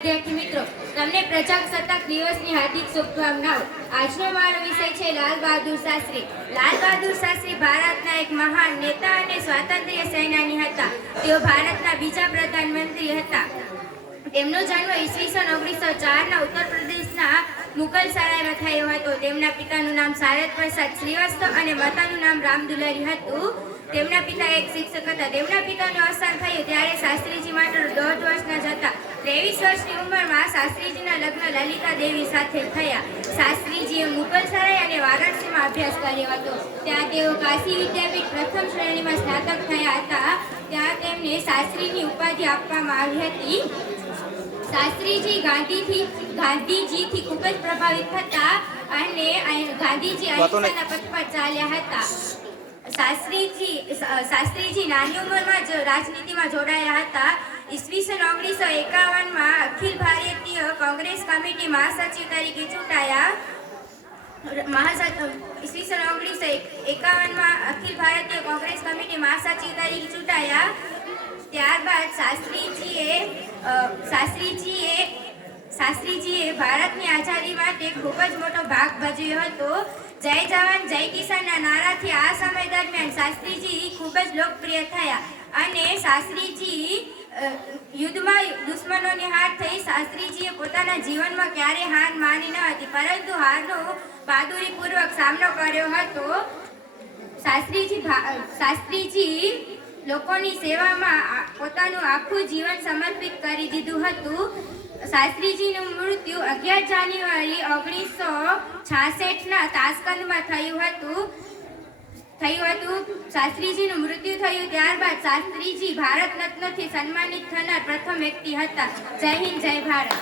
વિદ્યાર્થી મિત્રો, તમને પ્રજાસત્તાક દિવસની હાર્દિક શુભકામનાઓ। આજનો મારો વિષય છે લાલ બહાદુર શાસ્ત્રી। લાલ બહાદુર શાસ્ત્રી ભારતના એક મહાન નેતા અને સ્વાતંત્ર્ય સેનાની હતા। તેઓ ભારતના બીજા પ્રધાનમંત્રી હતા। તેમનો જન્મ ઈસવીસન 1904ના ઉત્તર પ્રદેશના મુગલસરાયમાં થયો હતો। તેમના પિતાનું નામ શારદ પ્રસાદ શ્રીવાસ્તવ અને માતાનું નામ રામદુલારી હતું। તેમના પિતા એક શિક્ષક હતા। તેમના પિતાનું અવસાન થયું ત્યારે શાસ્ત્રીજી માત્ર 1.5 વર્ષના જ હતા। 23 વર્ષની ઉંમરમાં શાસ્ત્રીજીના લગ્ન લલિતા દેવી સાથે થયા। શાસ્ત્રીજીએ મુગલસરાય અને વારાણસીમાં અભ્યાસ કર્યો હતો। ત્યાં તેઓ કાશી વિદ્યાપીઠ પ્રથમ શ્રેણીમાં સ્નાતક થયા હતા। ત્યાં તેમને શાસ્ત્રીની ઉપાધિ આપવામાં આવી હતી। શાસ્ત્રીજી ગાંધીજીથી ખૂબ જ પ્રભાવિત હતા અને ગાંધીજી અહિંસાના પથ પર ચાલ્યા હતા। શાસ્ત્રીજી નાની ઉંમરમાં જ રાજનીતિમાં જોડાયા હતા। ઈસવીસન 1951માં અખિલ ભારતીય કોંગ્રેસ કમિટી મહાસચિવ તરીકે ચૂંટાયા। ઈસવીસન 1951માં અખિલ ભારતીય કોંગ્રેસ કમિટી મહાસચિવ તરીકે ચૂંટાયા। ત્યારબાદ શાસ્ત્રીજીએ ભારતની આઝાદી માટે ખૂબ જ મોટો ભાગ ભજવ્યો હતો। જય જવાન જય કિસાનના નારાથી આ સમય દરમિયાન શાસ્ત્રીજી ખૂબ જ લોકપ્રિય થયા અને શાસ્ત્રીજી યુદ્ધમાં દુશ્મનોની હાર થઈ। શાસ્ત્રીજીએ પોતાના જીવનમાં ક્યારેય હાર માની ન હતી, પરંતુ હારનો બહાદુરીપૂર્વક સામનો કર્યો હતો। શાસ્ત્રીજી લોકોની સેવામાં પોતાનું આખું જીવન સમર્પિત કરી દીધું હતું। શાસ્ત્રીજીનું મૃત્યુ 11 જાન્યુઆરી 1966ના તાશ્કંદમાં થયું હતું। શાસ્ત્રીજીનું મૃત્યુ થયું ત્યારબાદ શાસ્ત્રીજી ભારત રત્નથી સન્માનિત થનાર પ્રથમ વ્યક્તિ હતા। જય હિન્દ, જય ભારત।